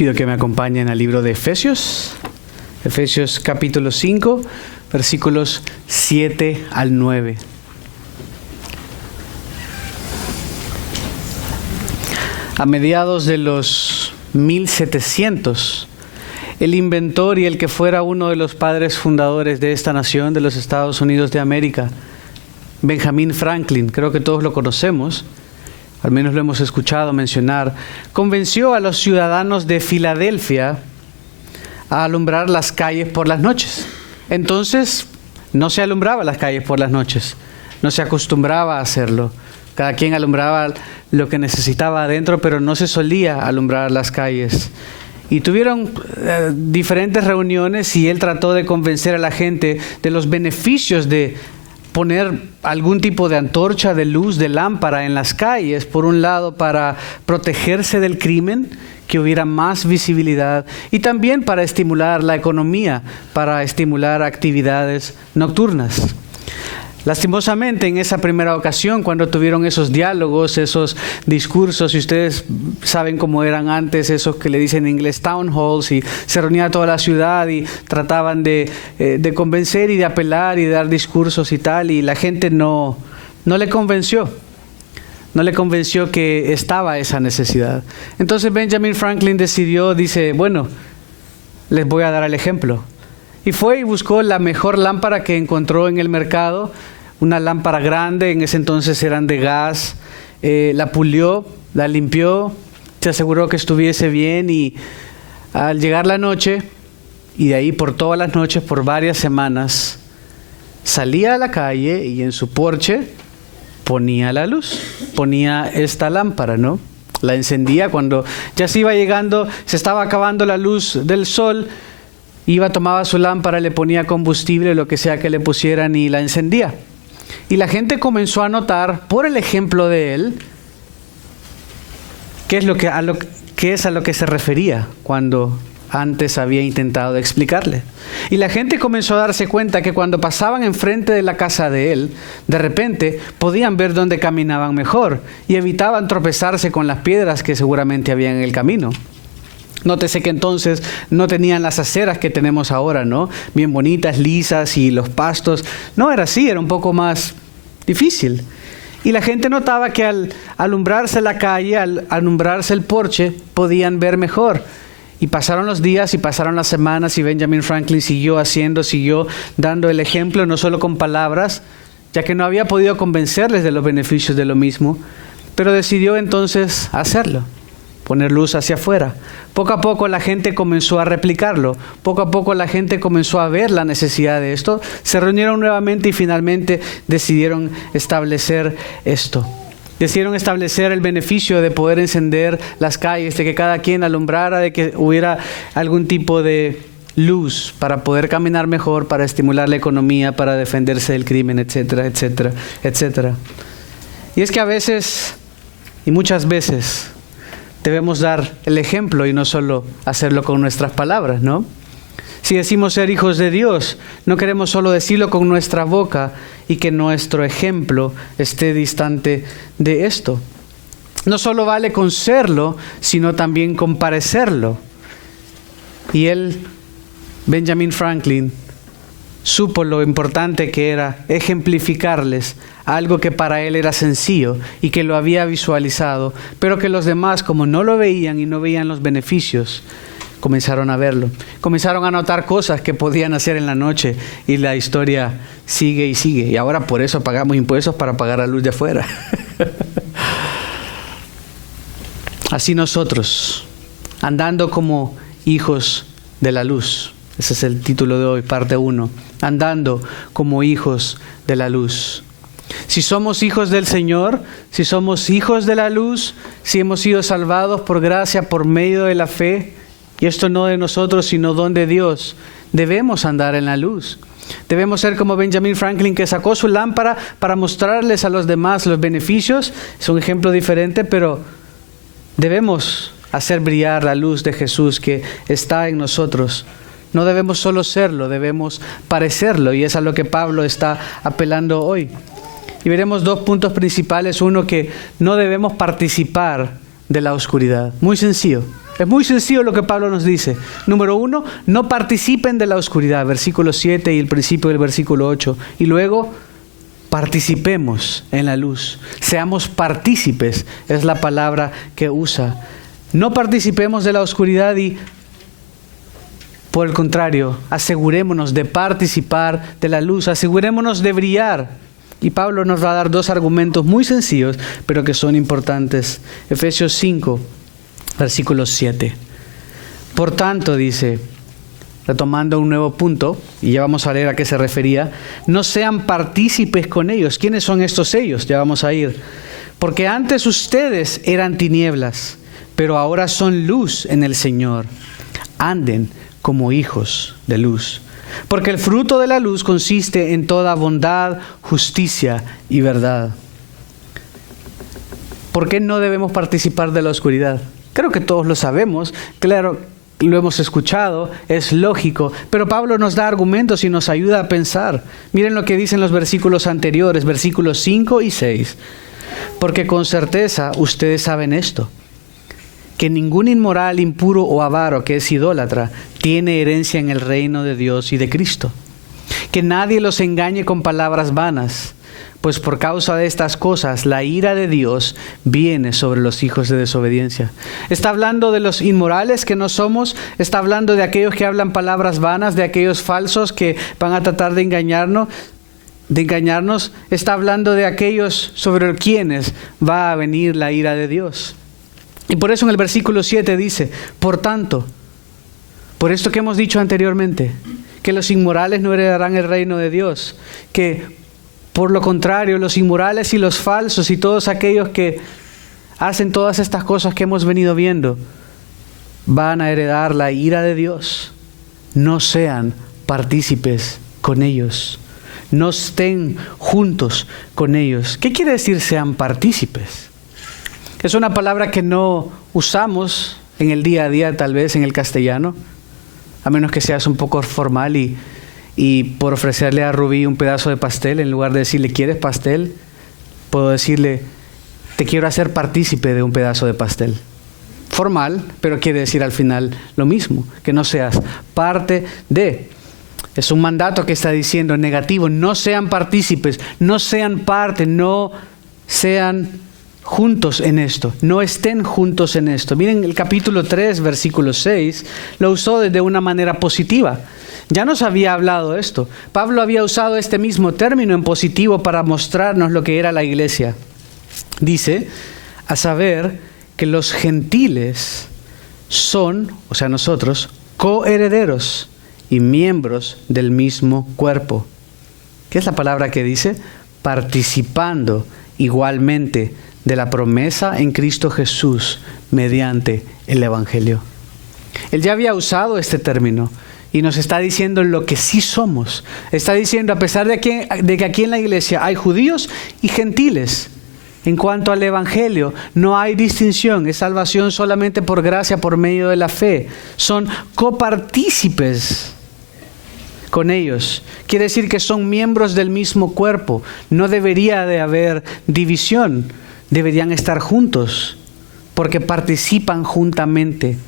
Pido que me acompañen al libro de Efesios, Efesios capítulo 5, versículos 7 al 9. A mediados de los 1700, el inventor y el que fuera uno de los padres fundadores de esta nación, de los Estados Unidos de América, Benjamin Franklin, creo que todos lo conocemos, al menos lo hemos escuchado mencionar, convenció a los ciudadanos de Filadelfia a alumbrar las calles por las noches. Entonces, no se alumbraba las calles por las noches, no se acostumbraba a hacerlo. Cada quien alumbraba lo que necesitaba adentro, pero no se solía alumbrar las calles. Y tuvieron diferentes reuniones y él trató de convencer a la gente de los beneficios de poner algún tipo de antorcha, de luz, de lámpara en las calles, por un lado para protegerse del crimen, que hubiera más visibilidad, y también para estimular la economía, para estimular actividades nocturnas. Lastimosamente, en esa primera ocasión, cuando tuvieron esos diálogos, esos discursos, y ustedes saben cómo eran antes, esos que le dicen en inglés town halls, y se reunía toda la ciudad y trataban de convencer y de apelar y de dar discursos y tal, y la gente no le convenció. No le convenció que estaba esa necesidad. Entonces Benjamin Franklin dice, bueno, les voy a dar el ejemplo. Y fue y buscó la mejor lámpara que encontró en el mercado, una lámpara grande, en ese entonces eran de gas, la pulió, la limpió, se aseguró que estuviese bien, y al llegar la noche, y de ahí por todas las noches, por varias semanas, salía a la calle y en su porche ponía la luz, ponía esta lámpara, ¿no? La encendía cuando ya se iba llegando, se estaba acabando la luz del sol. Tomaba su lámpara, le ponía combustible, lo que sea que le pusieran, y la encendía. Y la gente comenzó a notar, por el ejemplo de él, qué es a lo que se refería cuando antes había intentado explicarle. Y la gente comenzó a darse cuenta que cuando pasaban enfrente de la casa de él, de repente podían ver dónde caminaban mejor y evitaban tropezarse con las piedras que seguramente había en el camino. Nótese que entonces no tenían las aceras que tenemos ahora, ¿no? Bien bonitas, lisas, y los pastos. No era así, era un poco más difícil. Y la gente notaba que al alumbrarse la calle, al alumbrarse el porche, podían ver mejor. Y pasaron los días y pasaron las semanas, y Benjamin Franklin siguió dando el ejemplo, no solo con palabras, ya que no había podido convencerles de los beneficios de lo mismo, pero decidió entonces hacerlo. Poner luz hacia afuera. Poco a poco la gente comenzó a replicarlo. Poco a poco la gente comenzó a ver la necesidad de esto. Se reunieron nuevamente y finalmente decidieron establecer esto. Decidieron establecer el beneficio de poder encender las calles, de que cada quien alumbrara, de que hubiera algún tipo de luz para poder caminar mejor, para estimular la economía, para defenderse del crimen, etcétera, etcétera, etcétera. Y es que a veces, y muchas veces, debemos dar el ejemplo y no solo hacerlo con nuestras palabras, ¿no? Si decimos ser hijos de Dios, no queremos solo decirlo con nuestra boca y que nuestro ejemplo esté distante de esto. No solo vale con serlo, sino también con parecerlo. Y Benjamin Franklin, supo lo importante que era ejemplificarles algo que para él era sencillo y que lo había visualizado, pero que los demás, como no lo veían y no veían los beneficios, comenzaron a verlo. Comenzaron a notar cosas que podían hacer en la noche, y la historia sigue y sigue. Y ahora por eso pagamos impuestos, para pagar la luz de afuera. Así nosotros, andando como hijos de la luz. Ese es el título de hoy, parte 1. Andando como hijos de la luz. Si somos hijos del Señor, si somos hijos de la luz, si hemos sido salvados por gracia, por medio de la fe, y esto no de nosotros, sino don de Dios, debemos andar en la luz. Debemos ser como Benjamin Franklin, que sacó su lámpara para mostrarles a los demás los beneficios. Es un ejemplo diferente, pero debemos hacer brillar la luz de Jesús que está en nosotros. No debemos solo serlo, debemos parecerlo, y es a lo que Pablo está apelando hoy. Y veremos 2 puntos principales. Uno, que no debemos participar de la oscuridad. Muy sencillo. Es muy sencillo lo que Pablo nos dice. Número 1, no participen de la oscuridad, versículo 7 y el principio del versículo 8. Y luego, participemos en la luz. Seamos partícipes, es la palabra que usa. No participemos de la oscuridad y, por el contrario, asegurémonos de participar de la luz, asegurémonos de brillar. Y Pablo nos va a dar 2 argumentos muy sencillos, pero que son importantes. Efesios 5, versículo 7. Por tanto, dice, retomando un nuevo punto, y ya vamos a leer a qué se refería, no sean partícipes con ellos. ¿Quiénes son estos ellos? Ya vamos a ir. Porque antes ustedes eran tinieblas, pero ahora son luz en el Señor. Anden como hijos de luz. Porque el fruto de la luz consiste en toda bondad, justicia y verdad. ¿Por qué no debemos participar de la oscuridad? Creo que todos lo sabemos, claro, lo hemos escuchado, es lógico, pero Pablo nos da argumentos y nos ayuda a pensar. Miren lo que dicen los versículos anteriores, versículos 5 y 6. Porque con certeza ustedes saben esto, que ningún inmoral, impuro o avaro que es idólatra tiene herencia en el reino de Dios y de Cristo. Que nadie los engañe con palabras vanas, pues por causa de estas cosas la ira de Dios viene sobre los hijos de desobediencia. Está hablando de los inmorales que no somos, está hablando de aquellos que hablan palabras vanas, de aquellos falsos que van a tratar de engañarnos, está hablando de aquellos sobre quienes va a venir la ira de Dios. Y por eso en el versículo 7 dice, por tanto, por esto que hemos dicho anteriormente, que los inmorales no heredarán el reino de Dios, que por lo contrario, los inmorales y los falsos y todos aquellos que hacen todas estas cosas que hemos venido viendo, van a heredar la ira de Dios. No sean partícipes con ellos, no estén juntos con ellos. ¿Qué quiere decir sean partícipes? Es una palabra que no usamos en el día a día, tal vez en el castellano, a menos que seas un poco formal y por ofrecerle a Rubí un pedazo de pastel, en lugar de decirle, ¿quieres pastel? Puedo decirle, te quiero hacer partícipe de un pedazo de pastel. Formal, pero quiere decir al final lo mismo, que no seas parte de. Es un mandato que está diciendo negativo, no sean partícipes, no sean parte, no sean juntos en esto, no estén juntos en esto. Miren, el capítulo 3, versículo 6, lo usó de una manera positiva. Ya nos había hablado esto. Pablo había usado este mismo término en positivo para mostrarnos lo que era la iglesia. Dice, a saber que los gentiles son, o sea nosotros, coherederos y miembros del mismo cuerpo. ¿Qué es la palabra que dice? Participando igualmente de la promesa en Cristo Jesús mediante el Evangelio. Él ya había usado este término y nos está diciendo lo que sí somos. Está diciendo, a pesar de que aquí en la iglesia hay judíos y gentiles, en cuanto al Evangelio no hay distinción, es salvación solamente por gracia, por medio de la fe. Son copartícipes con ellos. Quiere decir que son miembros del mismo cuerpo. No debería de haber división. Deberían estar juntos porque participan juntamente.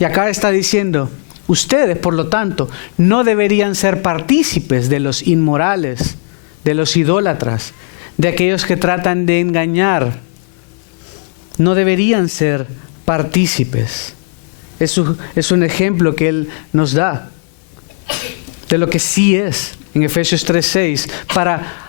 Y acá está diciendo, ustedes, por lo tanto, no deberían ser partícipes de los inmorales, de los idólatras, de aquellos que tratan de engañar. No deberían ser partícipes. Es un ejemplo que él nos da de lo que sí es en Efesios 3:6 para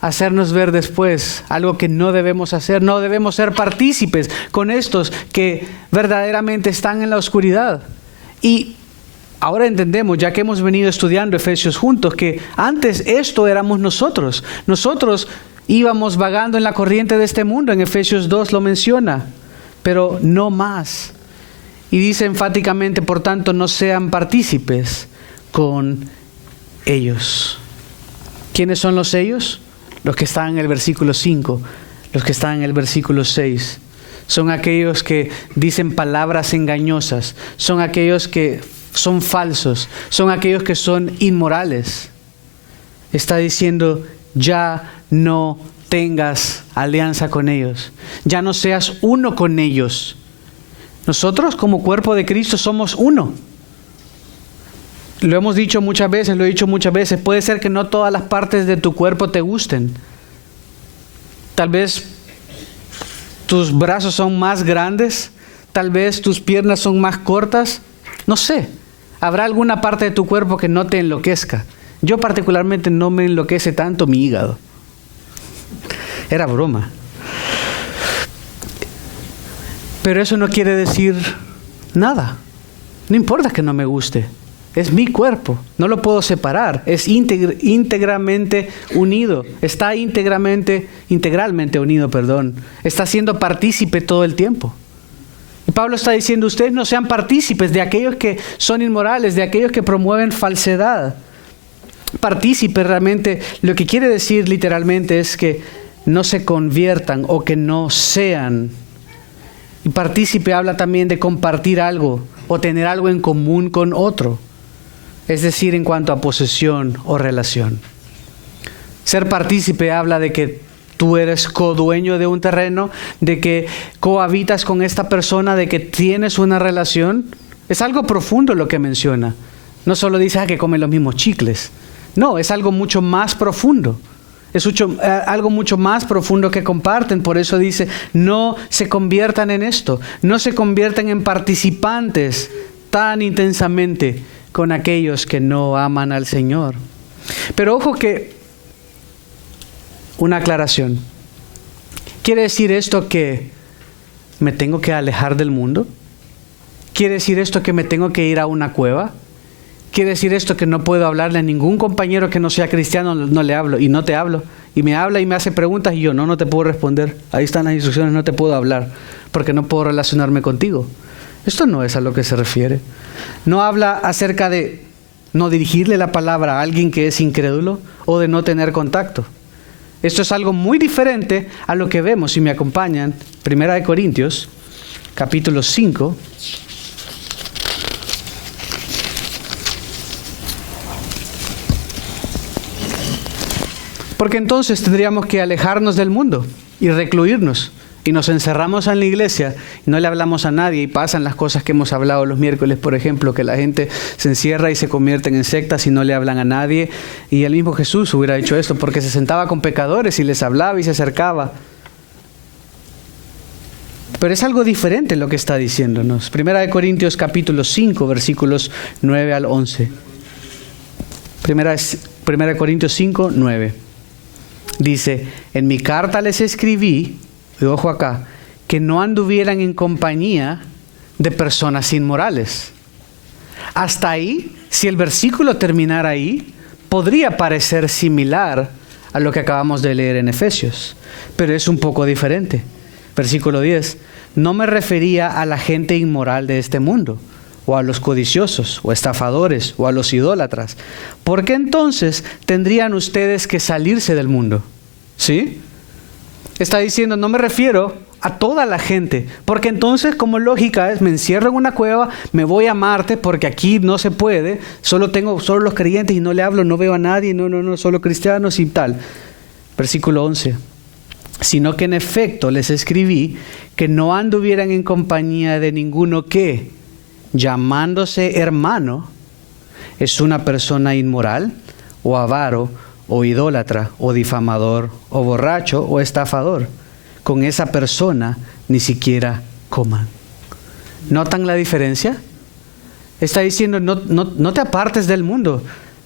hacernos ver después algo que no debemos hacer. No debemos ser partícipes con estos que verdaderamente están en la oscuridad. Y ahora entendemos, ya que hemos venido estudiando Efesios juntos, que antes esto éramos nosotros. Nosotros íbamos vagando en la corriente de este mundo. En Efesios 2 lo menciona, pero no más. Y dice enfáticamente, por tanto, no sean partícipes con ellos. ¿Quiénes son los ellos? Los que están en el versículo 5, los que están en el versículo 6. Son aquellos que dicen palabras engañosas, son aquellos que son falsos, son aquellos que son inmorales. Está diciendo, ya no tengas alianza con ellos, ya no seas uno con ellos. Nosotros como cuerpo de Cristo somos uno. Lo hemos dicho muchas veces, lo he dicho muchas veces. Puede ser que no todas las partes de tu cuerpo te gusten. Tal vez tus brazos son más grandes, tal vez tus piernas son más cortas. No sé, habrá alguna parte de tu cuerpo que no te enloquezca. Yo particularmente no me enloquece tanto mi hígado. Era broma. Pero eso no quiere decir nada. No importa que no me guste. Es mi cuerpo. No lo puedo separar. Es íntegramente unido. Está integralmente unido, perdón. Está siendo partícipe todo el tiempo. Y Pablo está diciendo, ustedes no sean partícipes de aquellos que son inmorales, de aquellos que promueven falsedad. Partícipe realmente, lo que quiere decir literalmente es que no se conviertan o que no sean. Y partícipe habla también de compartir algo o tener algo en común con otro. Es decir, en cuanto a posesión o relación. Ser partícipe habla de que tú eres codueño de un terreno, de que cohabitas con esta persona, de que tienes una relación. Es algo profundo lo que menciona. No solo dice que comen los mismos chicles. No, es algo mucho más profundo. Es algo mucho más profundo que comparten. Por eso dice, no se conviertan en esto. No se conviertan en participantes tan intensamente con aquellos que no aman al Señor. Pero ojo que, una aclaración. ¿Quiere decir esto que me tengo que alejar del mundo? ¿Quiere decir esto que me tengo que ir a una cueva? ¿Quiere decir esto que no puedo hablarle a ningún compañero que no sea cristiano? No le hablo y no te hablo. Y me habla y me hace preguntas y yo no te puedo responder. Ahí están las instrucciones, no te puedo hablar porque no puedo relacionarme contigo. Esto no es a lo que se refiere. No habla acerca de no dirigirle la palabra a alguien que es incrédulo o de no tener contacto. Esto es algo muy diferente a lo que vemos, si me acompañan, 1 Corintios, capítulo 5. Porque entonces tendríamos que alejarnos del mundo y recluirnos. Y nos encerramos en la iglesia y no le hablamos a nadie y pasan las cosas que hemos hablado los miércoles, por ejemplo, que la gente se encierra y se convierten en sectas y no le hablan a nadie. Y el mismo Jesús hubiera hecho esto porque se sentaba con pecadores y les hablaba y se acercaba. Pero es algo diferente lo que está diciéndonos. 1 Corintios capítulo 5, versículos 9 al 11. 1 Corintios 5, 9. Dice, en mi carta les escribí, y ojo acá, que no anduvieran en compañía de personas inmorales. Hasta ahí, si el versículo terminara ahí, podría parecer similar a lo que acabamos de leer en Efesios, pero es un poco diferente. Versículo 10, no me refería a la gente inmoral de este mundo, o a los codiciosos, o estafadores, o a los idólatras, porque entonces tendrían ustedes que salirse del mundo. ¿Sí? Está diciendo, no me refiero a toda la gente, porque entonces como lógica es, me encierro en una cueva, me voy a Marte, porque aquí no se puede, solo los creyentes y no le hablo, no veo a nadie, no, solo cristianos y tal. Versículo 11, sino que en efecto les escribí que no anduvieran en compañía de ninguno que, llamándose hermano, es una persona inmoral, o avaro, o idólatra, o difamador, o borracho, o estafador. Con esa persona ni siquiera coman. ¿Notan la diferencia? Está diciendo, no te apartes del mundo.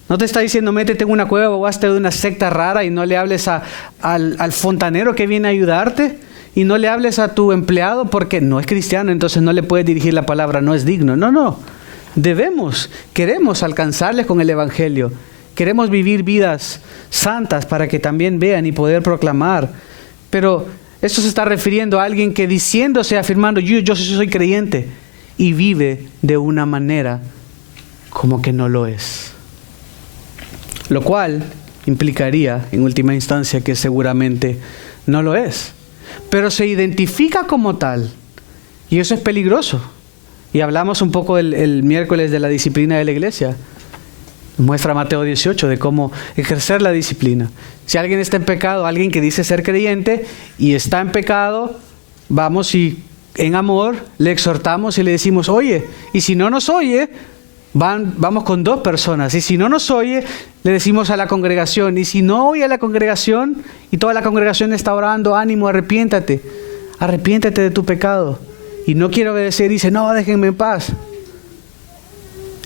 No te está diciendo, métete en una cueva o hazte de una secta rara y no le hables al fontanero que viene a ayudarte. Y no le hables a tu empleado porque no es cristiano, entonces no le puedes dirigir la palabra, no es digno. No. Queremos alcanzarles con el Evangelio. Queremos vivir vidas santas para que también vean y poder proclamar. Pero esto se está refiriendo a alguien que diciéndose, afirmando, yo soy creyente, y vive de una manera como que no lo es. Lo cual implicaría, en última instancia, que seguramente no lo es. Pero se identifica como tal. Y eso es peligroso. Y hablamos un poco el miércoles de la disciplina de la iglesia. Muestra Mateo 18 de cómo ejercer la disciplina. Si alguien está en pecado, alguien que dice ser creyente y está en pecado, vamos y en amor le exhortamos y le decimos, oye, y si no nos oye, vamos con 2 personas. Y si no nos oye, le decimos a la congregación. Y si no oye a la congregación y toda la congregación está orando, ánimo, arrepiéntate de tu pecado. Y no quiere obedecer y dice, no, déjenme en paz.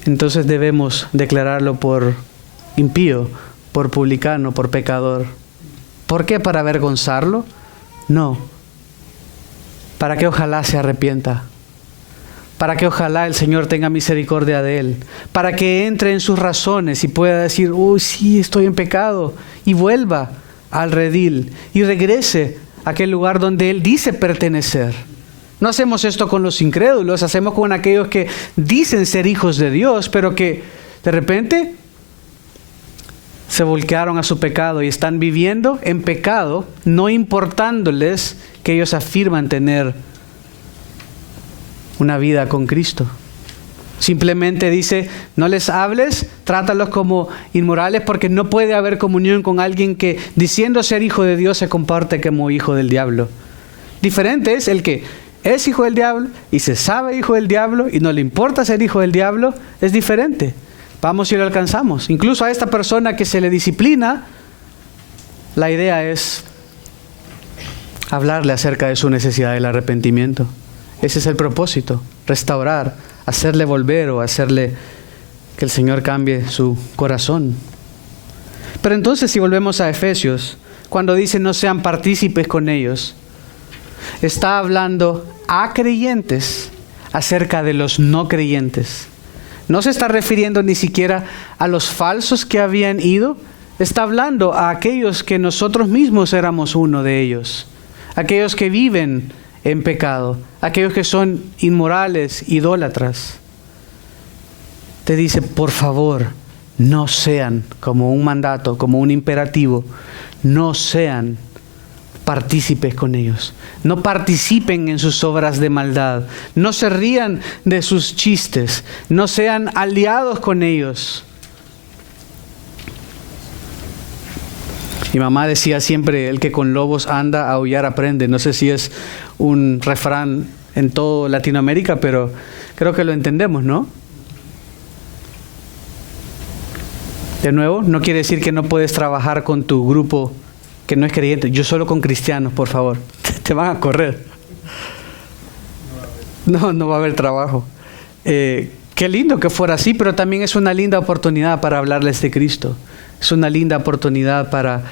Entonces debemos declararlo por impío, por publicano, por pecador. ¿Por qué? ¿Para avergonzarlo? No. Para que ojalá se arrepienta. Para que ojalá el Señor tenga misericordia de él. Para que entre en sus razones y pueda decir, uy, sí, estoy en pecado. Y vuelva al redil y regrese a aquel lugar donde él dice pertenecer. No hacemos esto con los incrédulos, hacemos con aquellos que dicen ser hijos de Dios, pero que de repente se volcaron a su pecado y están viviendo en pecado, no importándoles que ellos afirman tener una vida con Cristo. Simplemente dice, no les hables, trátalos como inmorales, porque no puede haber comunión con alguien que, diciendo ser hijo de Dios, se comparte como hijo del diablo. Diferente es el que es hijo del diablo y se sabe hijo del diablo y no le importa ser hijo del diablo, es diferente. Vamos y lo alcanzamos. Incluso a esta persona que se le disciplina, la idea es hablarle acerca de su necesidad del arrepentimiento. Ese es el propósito, restaurar, hacerle volver o hacerle que el Señor cambie su corazón. Pero entonces, si volvemos a Efesios, cuando dice no sean partícipes con ellos, está hablando a creyentes acerca de los no creyentes. No se está refiriendo ni siquiera a los falsos que habían ido, está hablando a aquellos que nosotros mismos éramos uno de ellos, aquellos que viven en pecado, aquellos que son inmorales, idólatras. Te dice, por favor, no sean, como un mandato, como un imperativo, no sean partícipes con ellos. No participen en sus obras de maldad. No se rían de sus chistes. No sean aliados con ellos. Mi mamá decía siempre, el que con lobos anda, a aullar aprende. No sé si es un refrán en toda Latinoamérica, pero creo que lo entendemos, ¿no? De nuevo, no quiere decir que no puedes trabajar con tu grupo que no es creyente. Yo solo con cristianos, por favor. Te van a correr. No va a haber trabajo. Qué lindo que fuera así, pero también es una linda oportunidad para hablarles de Cristo. Es una linda oportunidad para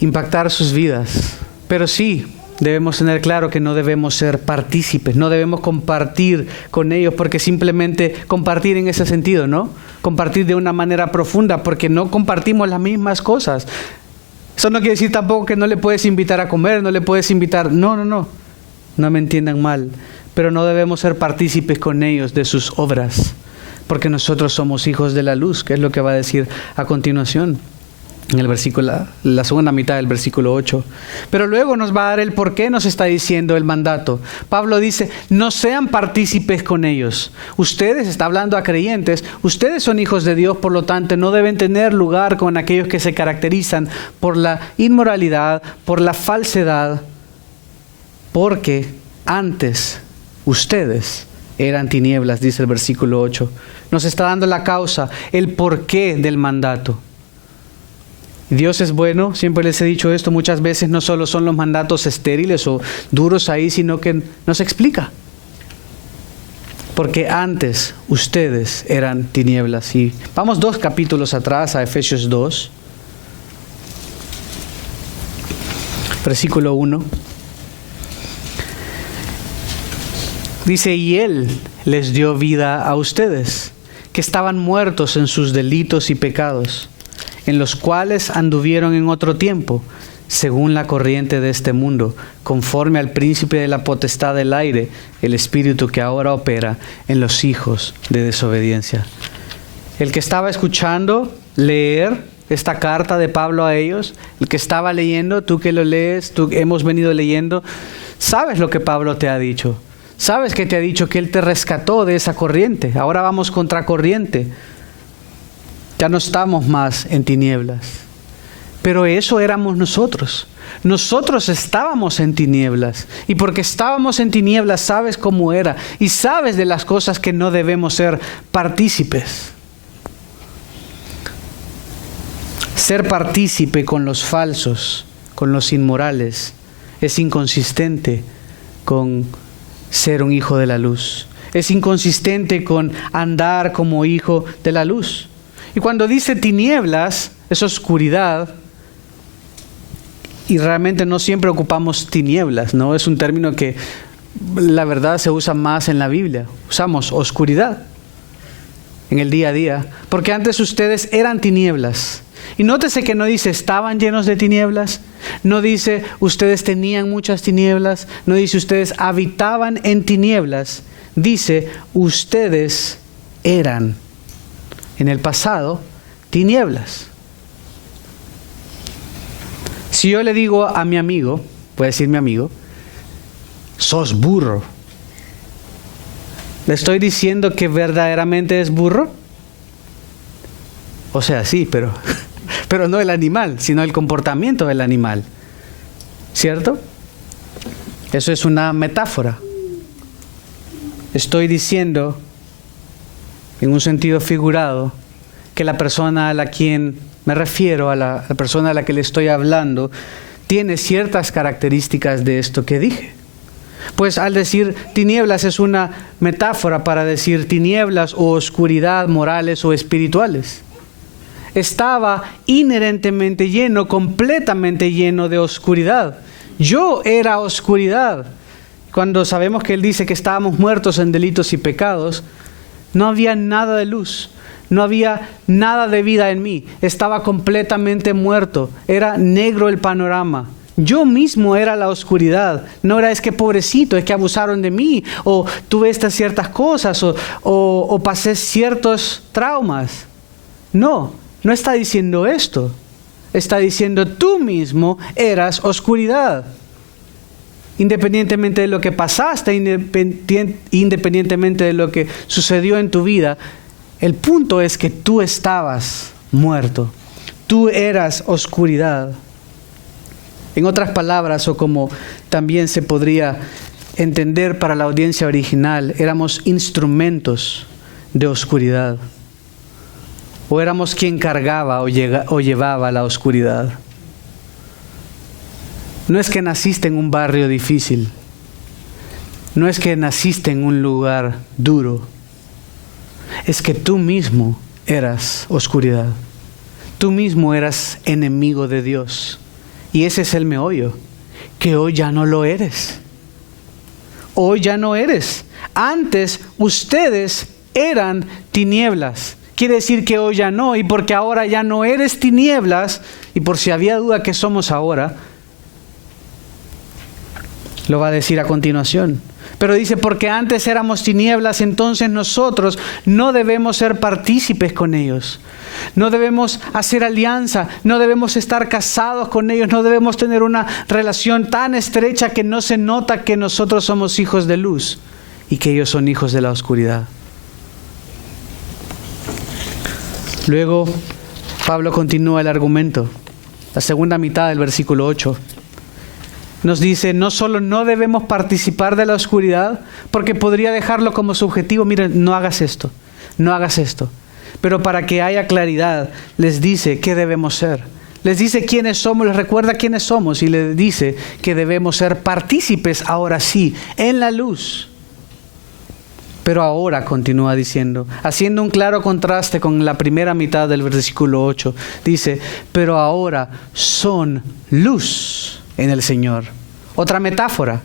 impactar sus vidas. Pero sí, debemos tener claro que no debemos ser partícipes, no debemos compartir con ellos, porque simplemente compartir en ese sentido, ¿no? Compartir de una manera profunda, porque no compartimos las mismas cosas. Eso no quiere decir tampoco que no le puedes invitar a comer, no le puedes invitar... No me entiendan mal. Pero no debemos ser partícipes con ellos de sus obras, porque nosotros somos hijos de la luz, que es lo que va a decir a continuación, en el versículo, la segunda mitad del versículo 8. Pero luego nos va a dar el por qué nos está diciendo el mandato. Pablo dice, no sean partícipes con ellos. Ustedes, está hablando a creyentes, ustedes son hijos de Dios, por lo tanto no deben tener lugar con aquellos que se caracterizan por la inmoralidad, por la falsedad, porque antes ustedes eran tinieblas, dice el versículo 8. Nos está dando la causa, el porqué del mandato. Dios es bueno, siempre les he dicho esto muchas veces, no solo son los mandatos estériles o duros ahí, sino que nos explica. Porque antes ustedes eran tinieblas. Y vamos 2 capítulos atrás a Efesios 2, versículo 1. Dice, y Él les dio vida a ustedes, que estaban muertos en sus delitos y pecados, en los cuales anduvieron en otro tiempo, según la corriente de este mundo, conforme al príncipe de la potestad del aire, el espíritu que ahora opera en los hijos de desobediencia. El que estaba escuchando leer esta carta de Pablo a ellos, el que estaba leyendo, tú que lo lees, tú que hemos venido leyendo, sabes lo que Pablo te ha dicho. Sabes que te ha dicho que Él te rescató de esa corriente. Ahora vamos contra corriente. Ya no estamos más en tinieblas. Pero eso éramos nosotros. Nosotros estábamos en tinieblas, y porque estábamos en tinieblas sabes cómo era y sabes de las cosas que no debemos ser partícipes. Ser partícipe con los falsos, con los inmorales, es inconsistente con ser un hijo de la luz. Es inconsistente con andar como hijo de la luz. Y cuando dice tinieblas, es oscuridad. Y realmente no siempre ocupamos tinieblas, ¿no? Es un término que la verdad se usa más en la Biblia. Usamos oscuridad en el día a día, porque antes ustedes eran tinieblas. Y nótese que no dice estaban llenos de tinieblas, no dice ustedes tenían muchas tinieblas, no dice ustedes habitaban en tinieblas, dice ustedes eran en el pasado tinieblas. Si yo le digo a mi amigo, puede decir mi amigo, sos burro, ¿le estoy diciendo que verdaderamente es burro? O sea, sí, pero no el animal, sino el comportamiento del animal. ¿Cierto? Eso es una metáfora. Estoy diciendo, en un sentido figurado, que la persona a la quien me refiero, a la persona a la que le estoy hablando, tiene ciertas características de esto que dije. Pues al decir tinieblas es una metáfora para decir tinieblas o oscuridad morales o espirituales. Estaba inherentemente lleno, completamente lleno de oscuridad. Yo era oscuridad. Cuando sabemos que Él dice que estábamos muertos en delitos y pecados, no había nada de luz. No había nada de vida en mí. Estaba completamente muerto. Era negro el panorama. Yo mismo era la oscuridad. No era es que pobrecito, es que abusaron de mí, o tuve estas ciertas cosas, o pasé ciertos traumas. No está diciendo esto. Está diciendo tú mismo eras oscuridad. Independientemente de lo que pasaste, independientemente de lo que sucedió en tu vida, el punto es que tú estabas muerto. Tú eras oscuridad. En otras palabras, o como también se podría entender para la audiencia original, éramos instrumentos de oscuridad. O éramos quien cargaba o llevaba la oscuridad. No es que naciste en un barrio difícil. No es que naciste en un lugar duro. Es que tú mismo eras oscuridad. Tú mismo eras enemigo de Dios. Y ese es el meollo, que hoy ya no lo eres. Hoy ya no eres. Antes ustedes eran tinieblas. Quiere decir que hoy ya no, y porque ahora ya no eres tinieblas, y por si había duda que somos ahora, lo va a decir a continuación. Pero dice, porque antes éramos tinieblas, entonces nosotros no debemos ser partícipes con ellos. No debemos hacer alianza, no debemos estar casados con ellos, no debemos tener una relación tan estrecha que no se nota que nosotros somos hijos de luz y que ellos son hijos de la oscuridad. Luego, Pablo continúa el argumento. La segunda mitad del versículo 8. Nos dice, no solo no debemos participar de la oscuridad, porque podría dejarlo como subjetivo, miren, no hagas esto, no hagas esto. Pero para que haya claridad, les dice qué debemos ser. Les dice quiénes somos, les recuerda quiénes somos y les dice que debemos ser partícipes, ahora sí, en la luz. Pero ahora, continúa diciendo, haciendo un claro contraste con la primera mitad del versículo 8, dice, pero ahora son luz en el Señor. Otra metáfora.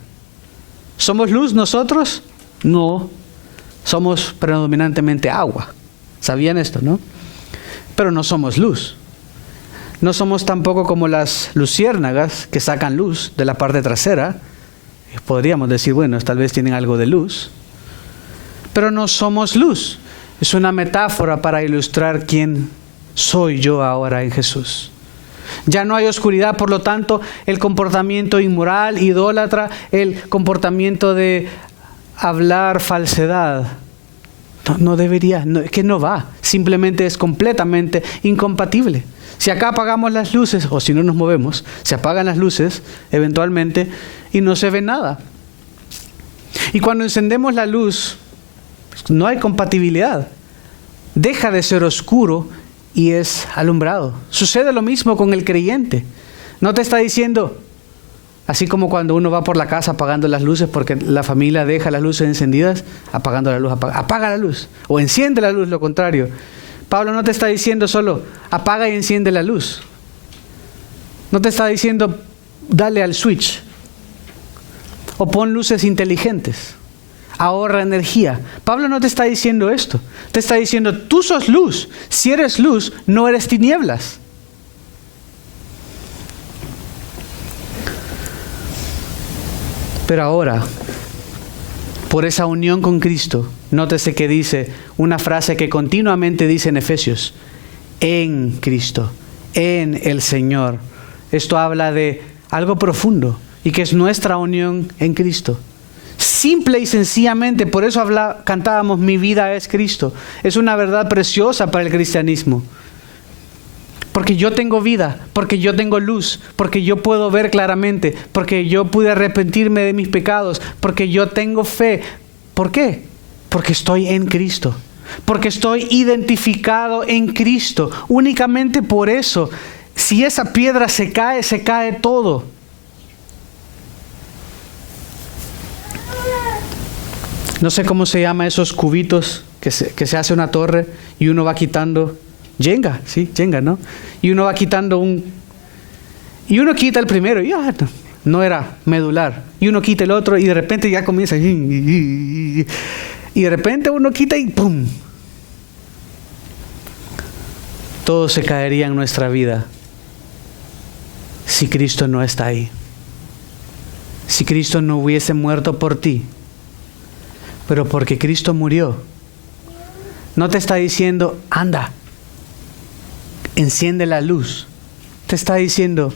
¿Somos luz nosotros? No. Somos predominantemente agua. ¿Sabían esto, no? Pero no somos luz. No somos tampoco como las luciérnagas que sacan luz de la parte trasera. Podríamos decir, bueno, tal vez tienen algo de luz. Pero no somos luz. Es una metáfora para ilustrar quién soy yo ahora en Jesús. Ya no hay oscuridad, por lo tanto, el comportamiento inmoral, idólatra, el comportamiento de hablar falsedad, No debería, que no va. Simplemente es completamente incompatible. Si acá apagamos las luces, o si no nos movemos, se apagan las luces eventualmente y no se ve nada. Y cuando encendemos la luz, no hay compatibilidad. Deja de ser oscuro y es alumbrado. Sucede lo mismo con el creyente. No te está diciendo, así como cuando uno va por la casa apagando las luces porque la familia deja las luces encendidas, apagando la luz, apaga la luz, o enciende la luz, lo contrario. Pablo no te está diciendo solo, apaga y enciende la luz. No te está diciendo, dale al switch, o pon luces inteligentes, ahorra energía. Pablo no te está diciendo esto. Te está diciendo, tú sos luz. Si eres luz, no eres tinieblas. Pero ahora, por esa unión con Cristo, nótese que dice una frase que continuamente dice en Efesios: en Cristo, en el Señor. Esto habla de algo profundo y que es nuestra unión en Cristo. Simple y sencillamente, por eso cantábamos mi vida es Cristo. Es una verdad preciosa para el cristianismo. Porque yo tengo vida, porque yo tengo luz, porque yo puedo ver claramente, porque yo pude arrepentirme de mis pecados, porque yo tengo fe. ¿Por qué? Porque estoy en Cristo, porque estoy identificado en Cristo. Únicamente por eso, si esa piedra se cae todo. No sé cómo se llama esos cubitos que se hace una torre y uno va quitando. Jenga, sí, Jenga, ¿no? Y uno va quitando y uno quita el primero y ya no era medular. Y uno quita el otro y de repente ya comienza. Y de repente uno quita y ¡pum! Todo se caería en nuestra vida si Cristo no está ahí. Si Cristo no hubiese muerto por ti. Pero porque Cristo murió, no te está diciendo, anda, enciende la luz. Te está diciendo,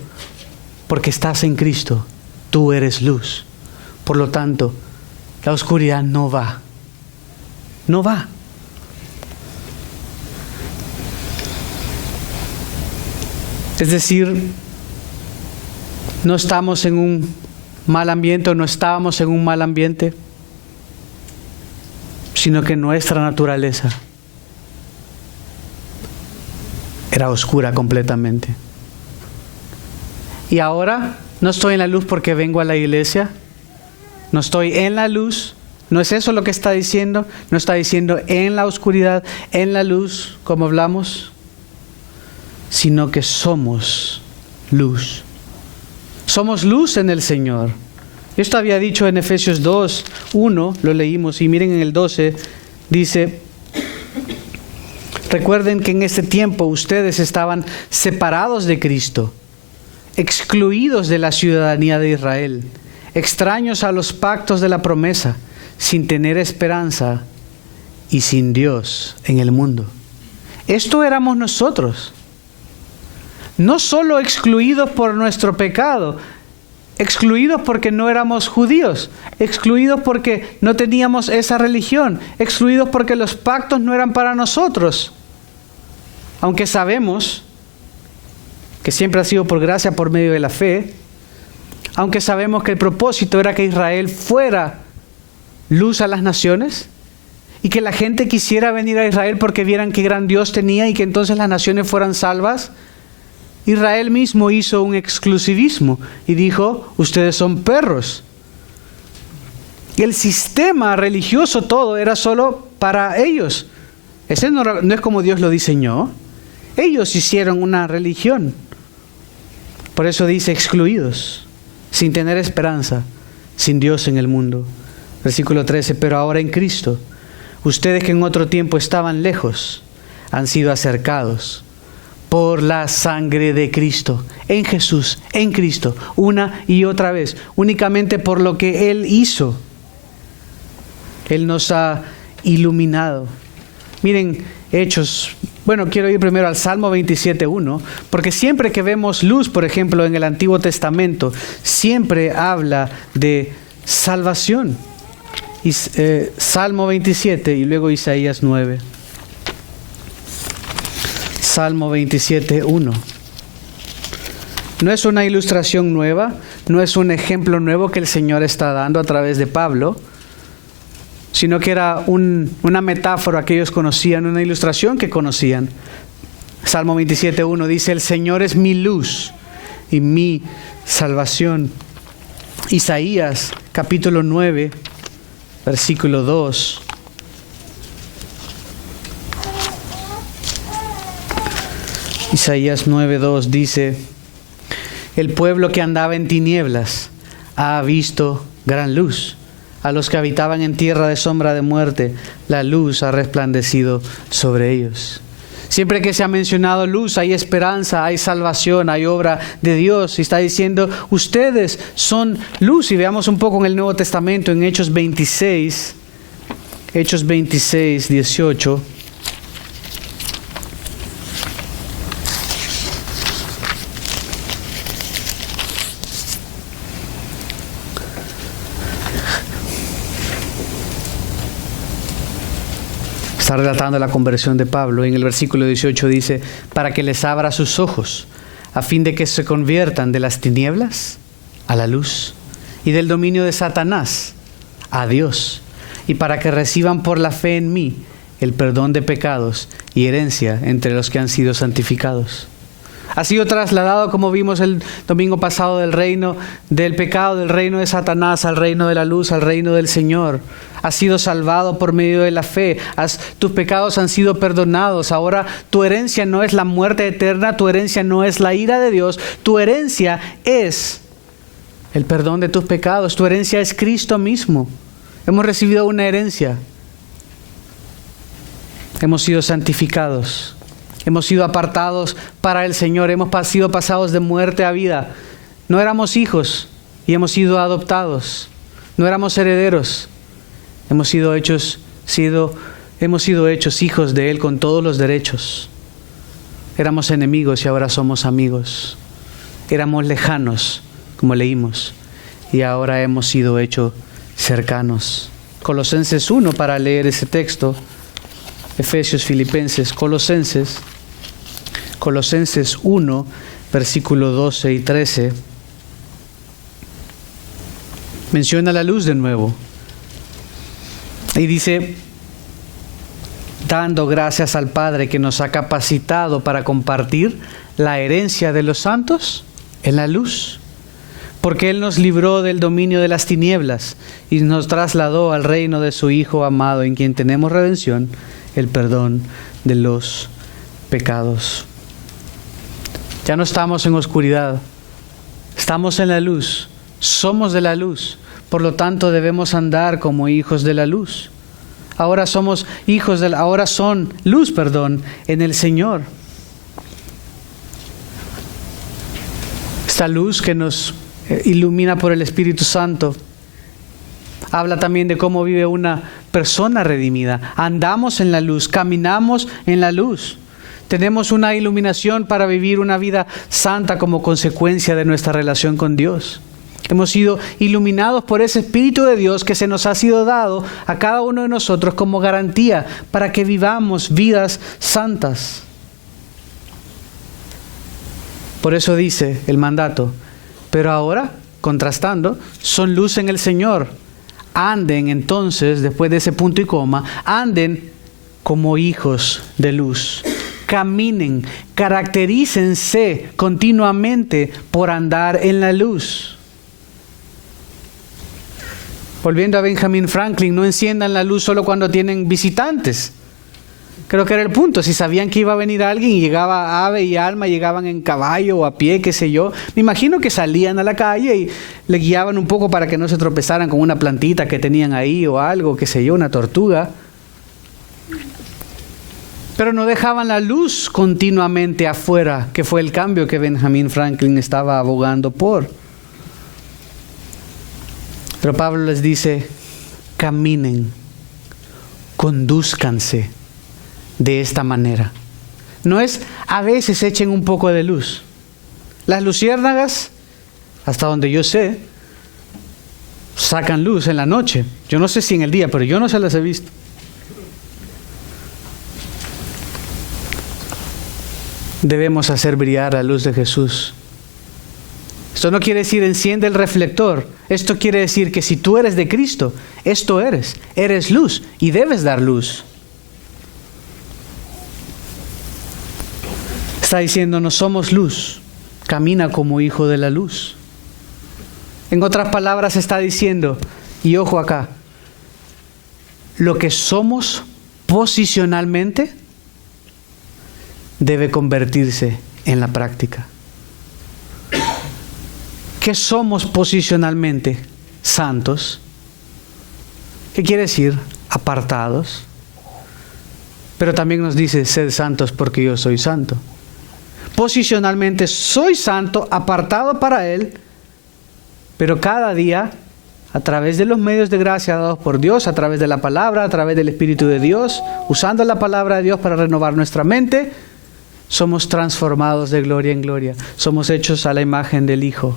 porque estás en Cristo, tú eres luz. Por lo tanto, la oscuridad no va. No va. Es decir, no estamos en un mal ambiente o no estábamos en un mal ambiente, sino que nuestra naturaleza era oscura completamente. Y ahora no estoy en la luz porque vengo a la iglesia, no estoy en la luz. ¿No es eso lo que está diciendo? No está diciendo en la oscuridad, en la luz, como hablamos, sino que somos luz. Somos luz en el Señor. Esto había dicho en Efesios 2:1, lo leímos, y miren en el 12, dice: recuerden que en este tiempo ustedes estaban separados de Cristo, excluidos de la ciudadanía de Israel, extraños a los pactos de la promesa, sin tener esperanza y sin Dios en el mundo. Esto éramos nosotros. No solo excluidos por nuestro pecado, excluidos porque no éramos judíos, excluidos porque no teníamos esa religión, excluidos porque los pactos no eran para nosotros. Aunque sabemos que siempre ha sido por gracia por medio de la fe, aunque sabemos que el propósito era que Israel fuera luz a las naciones y que la gente quisiera venir a Israel porque vieran qué gran Dios tenía y que entonces las naciones fueran salvas, Israel mismo hizo un exclusivismo y dijo: ustedes son perros. El sistema religioso todo era solo para ellos. Ese no es como Dios lo diseñó. Ellos hicieron una religión. Por eso dice excluidos, sin tener esperanza, sin Dios en el mundo. Versículo 13, pero ahora en Cristo, ustedes que en otro tiempo estaban lejos, han sido acercados por la sangre de Cristo, en Jesús, en Cristo, una y otra vez, únicamente por lo que Él hizo. Él nos ha iluminado. Miren, Hechos. Bueno, quiero ir primero al Salmo 27:1, porque siempre que vemos luz, por ejemplo, en el Antiguo Testamento, siempre habla de salvación. Salmo 27 y luego Isaías 9. Salmo 27, 1. No es una ilustración nueva, no es un ejemplo nuevo que el Señor está dando a través de Pablo, sino que era una metáfora que ellos conocían, una ilustración que conocían. Salmo 27, 1 dice: el Señor es mi luz y mi salvación. Isaías capítulo 9, versículo 2. Isaías 9:2 dice: el pueblo que andaba en tinieblas ha visto gran luz. A los que habitaban en tierra de sombra de muerte, la luz ha resplandecido sobre ellos. Siempre que se ha mencionado luz, hay esperanza, hay salvación, hay obra de Dios. Y está diciendo, ustedes son luz. Y veamos un poco en el Nuevo Testamento, en Hechos 26, 18. Está relatando la conversión de Pablo. En el versículo 18 dice: para que les abra sus ojos, a fin de que se conviertan de las tinieblas a la luz, y del dominio de Satanás a Dios, y para que reciban por la fe en mí el perdón de pecados y herencia entre los que han sido santificados. Ha sido trasladado, como vimos el domingo pasado, del reino del pecado, del reino de Satanás, al reino de la luz, al reino del Señor. Has sido salvado por medio de la fe. Tus pecados han sido perdonados. Ahora tu herencia no es la muerte eterna, tu herencia no es la ira de Dios. Tu herencia es el perdón de tus pecados. Tu herencia es Cristo mismo. Hemos recibido una herencia. Hemos sido santificados. Hemos sido apartados para el Señor. Hemos sido pasados de muerte a vida. No éramos hijos y hemos sido adoptados. No éramos herederos. Hemos sido hechos hijos de Él con todos los derechos. Éramos enemigos y ahora somos amigos. Éramos lejanos, como leímos, y ahora hemos sido hechos cercanos. Colosenses 1 para leer ese texto. Efesios, Filipenses, Colosenses 1, versículo 12 y 13. Menciona la luz de nuevo. Y dice: dando gracias al Padre que nos ha capacitado para compartir la herencia de los santos en la luz. Porque Él nos libró del dominio de las tinieblas y nos trasladó al reino de su Hijo amado, en quien tenemos redención, el perdón de los pecados. Ya no estamos en oscuridad, estamos en la luz, somos de la luz, por lo tanto debemos andar como hijos de la luz. Ahora somos hijos ahora son luz, en el Señor. Esta luz que nos ilumina por el Espíritu Santo habla también de cómo vive una persona redimida. Andamos en la luz, caminamos en la luz. Tenemos una iluminación para vivir una vida santa como consecuencia de nuestra relación con Dios. Hemos sido iluminados por ese Espíritu de Dios que se nos ha sido dado a cada uno de nosotros como garantía para que vivamos vidas santas. Por eso dice el mandato: pero ahora, contrastando, son luz en el Señor. Anden entonces, después de ese punto y coma, anden como hijos de luz. Caminen, caracterícense continuamente por andar en la luz. Volviendo a Benjamin Franklin, no enciendan la luz solo cuando tienen visitantes. Creo que era el punto. Si sabían que iba a venir alguien y llegaba ave y alma, llegaban en caballo o a pie, qué sé yo, me imagino que salían a la calle y le guiaban un poco para que no se tropezaran con una plantita que tenían ahí o algo, qué sé yo, una tortuga. Pero no dejaban la luz continuamente afuera, que fue el cambio que Benjamin Franklin estaba abogando por. Pero Pablo les dice: caminen, condúzcanse de esta manera. No es a veces echen un poco de luz. Las luciérnagas, hasta donde yo sé, sacan luz en la noche. Yo no sé si en el día, pero yo no se las he visto. Debemos hacer brillar la luz de Jesús. Esto no quiere decir enciende el reflector. Esto quiere decir que si tú eres de Cristo, esto eres. Eres luz y debes dar luz. Está diciendo, no somos luz. Camina como hijo de la luz. En otras palabras está diciendo, y ojo acá, lo que somos posicionalmente debe convertirse en la práctica. ¿Qué somos posicionalmente? Santos. ¿Qué quiere decir? Apartados. Pero también nos dice, sed santos porque yo soy santo. Posicionalmente soy santo, apartado para Él, pero cada día, a través de los medios de gracia dados por Dios, a través de la palabra, a través del Espíritu de Dios, usando la palabra de Dios para renovar nuestra mente, somos transformados de gloria en gloria. Somos hechos a la imagen del Hijo.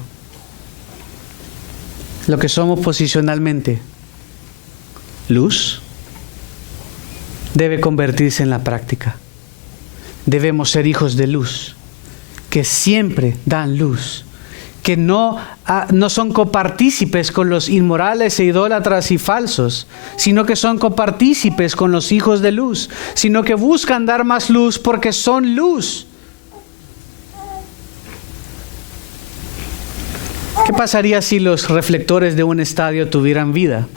Lo que somos posicionalmente, luz, debe convertirse en la práctica. Debemos ser hijos de luz, que siempre dan luz, que no son copartícipes con los inmorales e idólatras y falsos, sino que son copartícipes con los hijos de luz, sino que buscan dar más luz porque son luz. ¿Qué pasaría si los reflectores de un estadio tuvieran vida?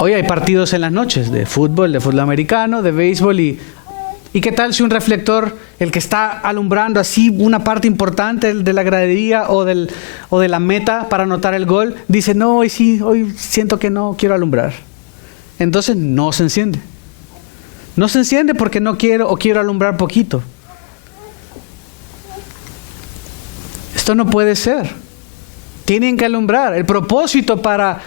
Hoy hay partidos en las noches de fútbol americano, de béisbol ¿y qué tal si un reflector, el que está alumbrando así una parte importante de la gradería o de la meta para anotar el gol, dice, no, hoy siento que no quiero alumbrar? Entonces no se enciende. No se enciende porque no quiero o quiero alumbrar poquito. Esto no puede ser. Tienen que alumbrar. El propósito para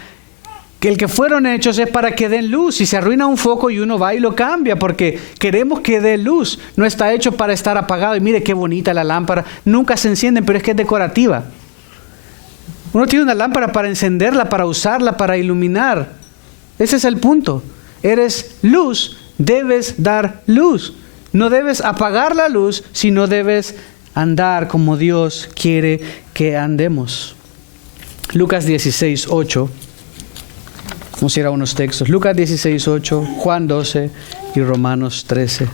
que el que fueron hechos es para que den luz. Si se arruina un foco y uno va y lo cambia porque queremos que dé luz, no está hecho para estar apagado. Y mire qué bonita la lámpara, nunca se encienden, pero es que es decorativa. Uno tiene una lámpara para encenderla, para usarla, para iluminar. Ese es el punto. Eres luz, debes dar luz. No debes apagar la luz, sino debes andar como Dios quiere que andemos. Lucas 16:8. Vamos a ir a unos textos. Lucas 16:8, Juan 12 y Romanos 13.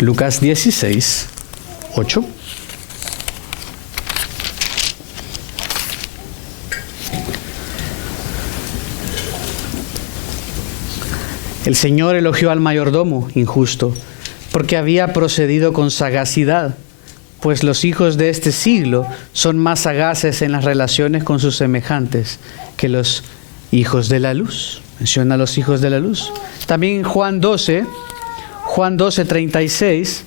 Lucas 16:8. El Señor elogió al mayordomo injusto, porque había procedido con sagacidad, pues los hijos de este siglo son más sagaces en las relaciones con sus semejantes que los hijos de la luz. Menciona a los hijos de la luz. También Juan 12:36.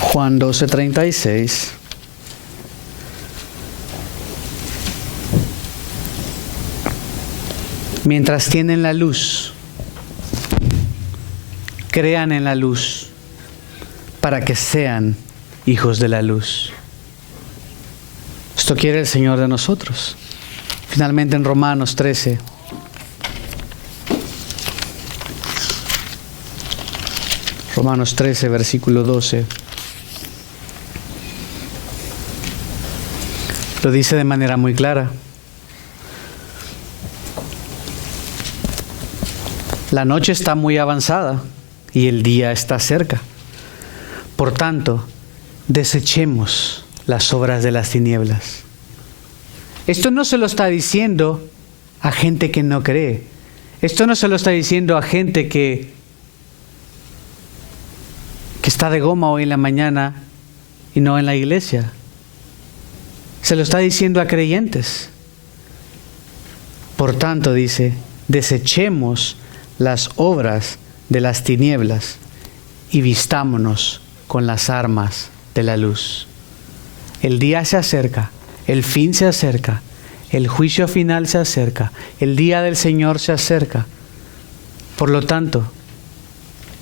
Juan 12:36. Mientras tienen la luz, crean en la luz para que sean hijos de la luz. Esto quiere el Señor de nosotros. Finalmente en Romanos 13. Romanos 13, versículo 12. Lo dice de manera muy clara. La noche está muy avanzada y el día está cerca. Por tanto, desechemos las obras de las tinieblas. Esto no se lo está diciendo a gente que no cree. Esto no se lo está diciendo a gente que está de goma hoy en la mañana y no en la iglesia. Se lo está diciendo a creyentes. Por tanto, dice, desechemos las obras de las tinieblas y vistámonos con las armas de la luz. El día se acerca, el fin se acerca, El juicio final se acerca, el día del Señor se acerca. Por lo tanto,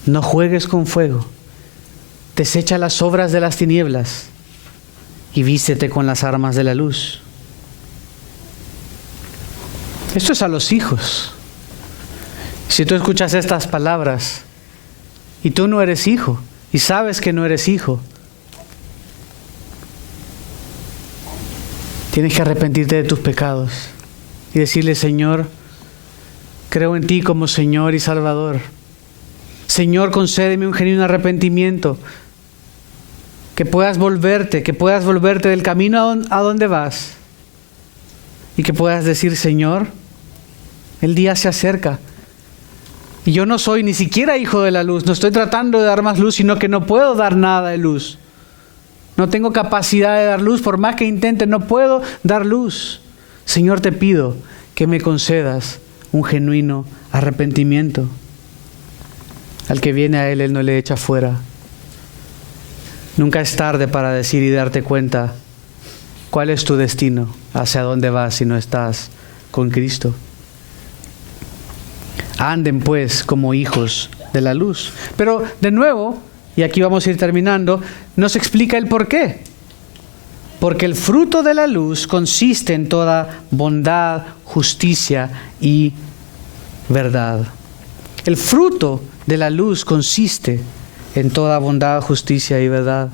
no juegues con fuego. Desecha las obras de las tinieblas y vístete con las armas de la luz. Esto es a los hijos. Si tú escuchas estas palabras y tú no eres hijo y sabes que no eres hijo, tienes que arrepentirte de tus pecados y decirle: Señor, creo en ti como Señor y Salvador. Señor, concédeme un genuino arrepentimiento, que puedas volverte del camino a donde vas y que puedas decir: Señor, el día se acerca y yo no soy ni siquiera hijo de la luz, no estoy tratando de dar más luz, sino que no puedo dar nada de luz. No tengo capacidad de dar luz, por más que intente, no puedo dar luz. Señor, te pido que me concedas un genuino arrepentimiento. Al que viene a Él no le echa fuera. Nunca es tarde para decir y darte cuenta cuál es tu destino, hacia dónde vas si no estás con Cristo. Anden pues como hijos de la luz. Pero de nuevo, y aquí vamos a ir terminando, nos explica el por qué. Porque el fruto de la luz consiste en toda bondad, justicia y verdad. El fruto de la luz consiste en toda bondad, justicia y verdad.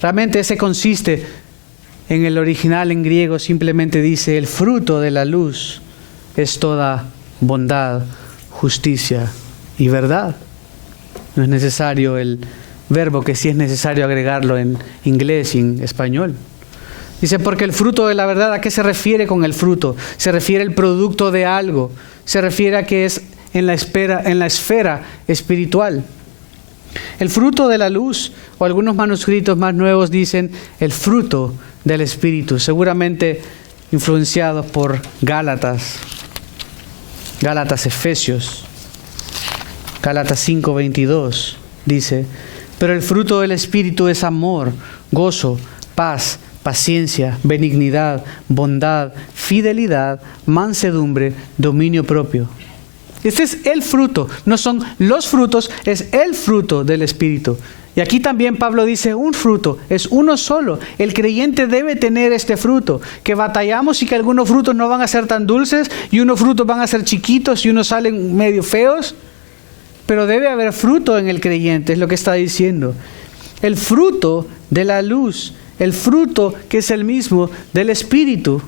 Realmente ese consiste, en el original en griego simplemente dice: el fruto de la luz es toda bondad, justicia y verdad. No es necesario el verbo, que sí es necesario agregarlo en inglés y en español. Dice: porque el fruto de la verdad, ¿a qué se refiere con el fruto? Se refiere al producto de algo, se refiere a que es en la esfera espiritual. El fruto de la luz, o algunos manuscritos más nuevos dicen el fruto del Espíritu, seguramente influenciados por Gálatas, Efesios. Gálatas 5:22 dice: pero el fruto del Espíritu es amor, gozo, paz, paciencia, benignidad, bondad, fidelidad, mansedumbre, dominio propio. Este es el fruto, no son los frutos, es el fruto del Espíritu. Y aquí también Pablo dice un fruto, es uno solo. El creyente debe tener este fruto, que batallamos y que algunos frutos no van a ser tan dulces y unos frutos van a ser chiquitos y unos salen medio feos. Pero debe haber fruto en el creyente, es lo que está diciendo. El fruto de la luz, el fruto que es el mismo del Espíritu,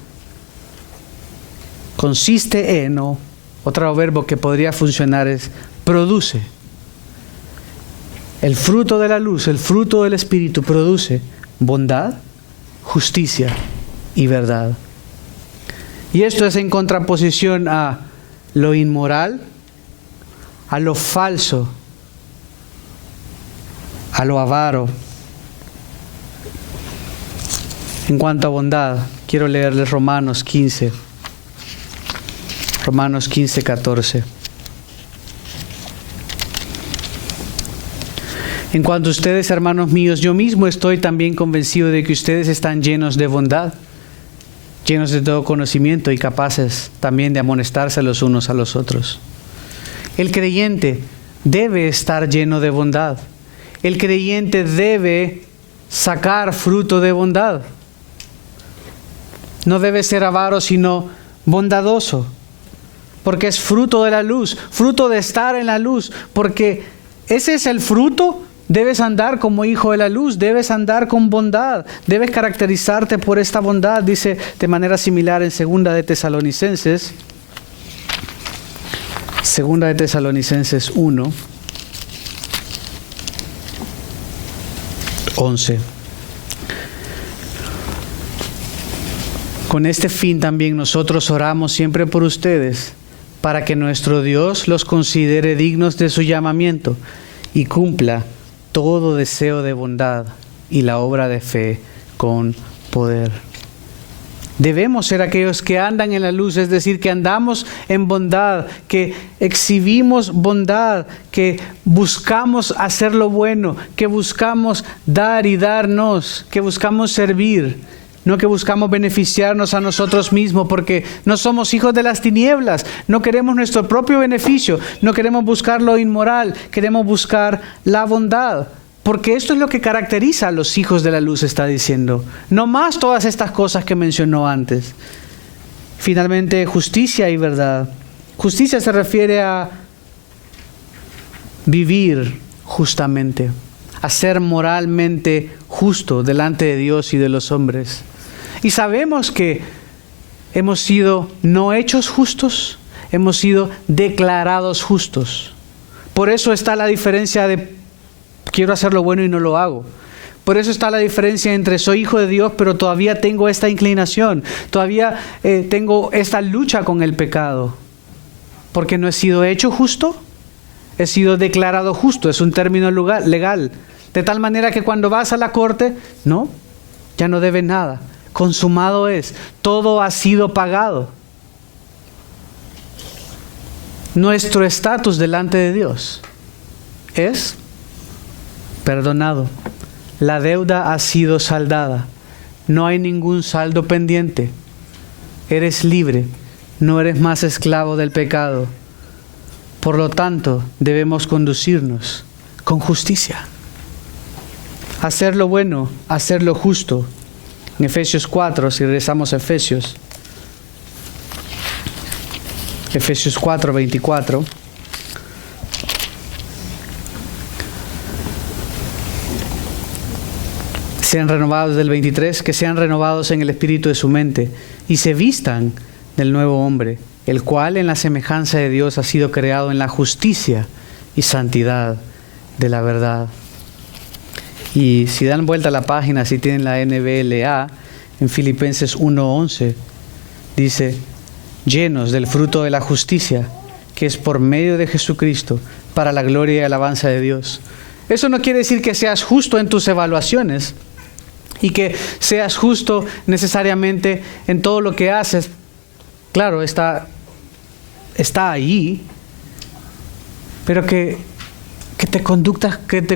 consiste en, o otro verbo que podría funcionar es produce. El fruto de la luz, el fruto del Espíritu produce bondad, justicia y verdad. Y esto es en contraposición a lo inmoral, a lo falso, a lo avaro. En cuanto a bondad, quiero leerles Romanos 15, 14. En cuanto a ustedes, hermanos míos, yo mismo estoy también convencido de que ustedes están llenos de bondad, llenos de todo conocimiento y capaces también de amonestarse los unos a los otros. El creyente debe estar lleno de bondad. El creyente debe sacar fruto de bondad. No debe ser avaro, sino bondadoso, porque es fruto de la luz, fruto de estar en la luz, porque ese es el fruto. Debes andar como hijo de la luz, debes andar con bondad, debes caracterizarte por esta bondad. Dice de manera similar en 2 de Tesalonicenses 1, 11. Con este fin también nosotros oramos siempre por ustedes, para que nuestro Dios los considere dignos de su llamamiento y cumpla todo deseo de bondad y la obra de fe con poder. Debemos ser aquellos que andan en la luz, es decir, que andamos en bondad, que exhibimos bondad, que buscamos hacer lo bueno, que buscamos dar y darnos, que buscamos servir. no que buscamos beneficiarnos a nosotros mismos, porque no somos hijos de las tinieblas, no queremos nuestro propio beneficio, no queremos buscar lo inmoral, queremos buscar la bondad. Porque esto es lo que caracteriza a los hijos de la luz, está diciendo. No más todas estas cosas que mencionó antes. Finalmente, justicia y verdad. Justicia se refiere a vivir justamente, a ser moralmente justo delante de Dios y de los hombres. Y sabemos que hemos sido no hechos justos, hemos sido declarados justos. Por eso está la diferencia de quiero hacer lo bueno y no lo hago. Por eso está la diferencia entre soy hijo de Dios, pero todavía tengo esta inclinación. Todavía tengo esta lucha con el pecado. Porque no he sido hecho justo, he sido declarado justo. Es un término legal. De tal manera que cuando vas a la corte, no, ya no debes nada. Consumado es. Todo ha sido pagado. Nuestro estatus delante de Dios es perdonado. La deuda ha sido saldada. No hay ningún saldo pendiente. Eres libre. No eres más esclavo del pecado. Por lo tanto, debemos conducirnos con justicia. Hacer lo bueno, hacer lo justo. En Efesios 4, si regresamos a Efesios 4, 24. Sean renovados del 23, que sean renovados en el espíritu de su mente y se vistan del nuevo hombre, el cual en la semejanza de Dios ha sido creado en la justicia y santidad de la verdad. Y si dan vuelta a la página, si tienen la NBLA, en Filipenses 1:11, dice, llenos del fruto de la justicia, que es por medio de Jesucristo, para la gloria y alabanza de Dios. Eso no quiere decir que seas justo en tus evaluaciones, y que seas justo necesariamente en todo lo que haces. Claro, está ahí, pero que te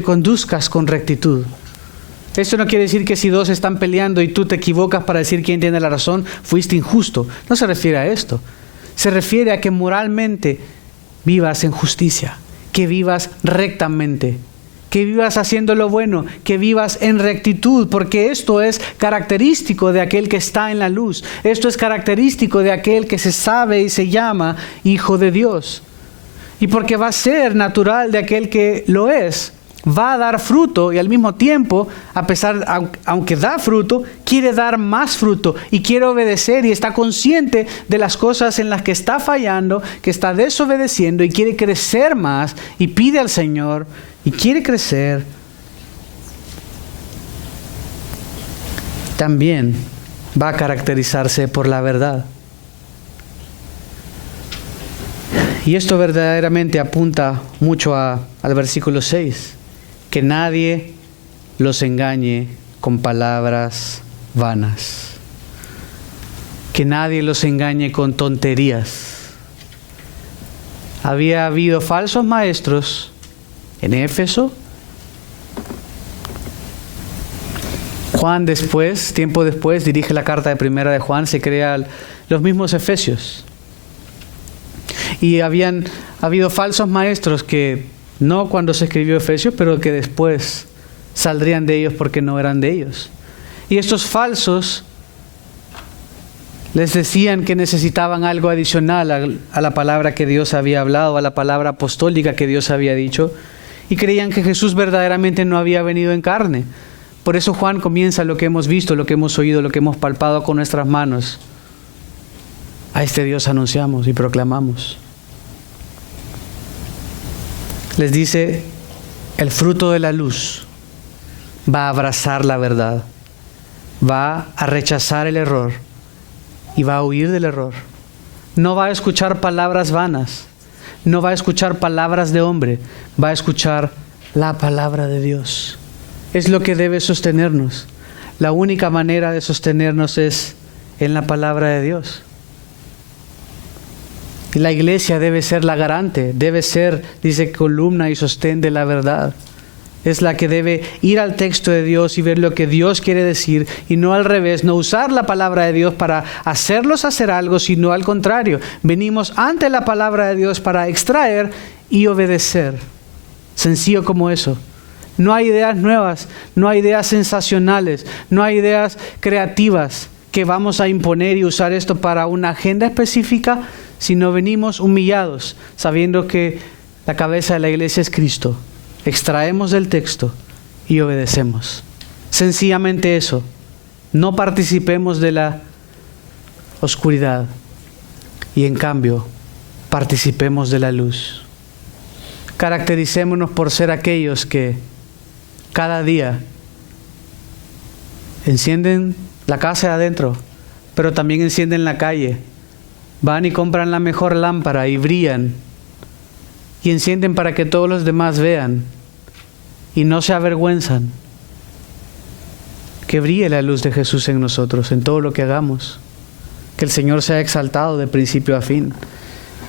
conduzcas con rectitud. Eso no quiere decir que si dos están peleando y tú te equivocas para decir quién tiene la razón, fuiste injusto. No se refiere a esto. Se refiere a que moralmente vivas en justicia, que vivas rectamente, que vivas haciendo lo bueno, que vivas en rectitud, porque esto es característico de aquel que está en la luz. Esto es característico de aquel que se sabe y se llama hijo de Dios. Y porque va a ser natural de aquel que lo es, va a dar fruto y al mismo tiempo, aunque da fruto, quiere dar más fruto y quiere obedecer y está consciente de las cosas en las que está fallando, que está desobedeciendo y quiere crecer más y pide al Señor y quiere crecer. También va a caracterizarse por la verdad. Y esto verdaderamente apunta mucho al versículo 6. Que nadie los engañe con palabras vanas. Que nadie los engañe con tonterías. Había habido falsos maestros en Éfeso. Juan tiempo después, dirige la carta de primera de Juan, se crea los mismos Efesios. Y habían habido falsos maestros que no cuando se escribió Efesios, pero que después saldrían de ellos porque no eran de ellos. Y estos falsos les decían que necesitaban algo adicional a la palabra que Dios había hablado, a la palabra apostólica que Dios había dicho, y creían que Jesús verdaderamente no había venido en carne. Por eso Juan comienza lo que hemos visto, lo que hemos oído, lo que hemos palpado con nuestras manos. A este Dios anunciamos y proclamamos. Les dice, el fruto de la luz va a abrazar la verdad, va a rechazar el error y va a huir del error. No va a escuchar palabras vanas, no va a escuchar palabras de hombre, va a escuchar la palabra de Dios. Es lo que debe sostenernos. La única manera de sostenernos es en la palabra de Dios. Y la iglesia debe ser la garante, debe ser, dice, columna y sostén de la verdad. es la que debe ir al texto de Dios y ver lo que Dios quiere decir, y no al revés, no usar la palabra de Dios para hacerlos hacer algo, sino al contrario. Venimos ante la palabra de Dios para extraer y obedecer. Sencillo como eso. No hay ideas nuevas, no hay ideas sensacionales, no hay ideas creativas que vamos a imponer y usar esto para una agenda específica, sino venimos humillados, sabiendo que la cabeza de la iglesia es Cristo. Extraemos del texto y obedecemos. Sencillamente eso. No participemos de la oscuridad y en cambio participemos de la luz. Caractericémonos por ser aquellos que cada día encienden la casa de adentro, pero también encienden la calle. Van y compran la mejor lámpara y brillan y encienden para que todos los demás vean y no se avergüenzan. Que brille la luz de Jesús en nosotros, en todo lo que hagamos. Que el Señor sea exaltado de principio a fin.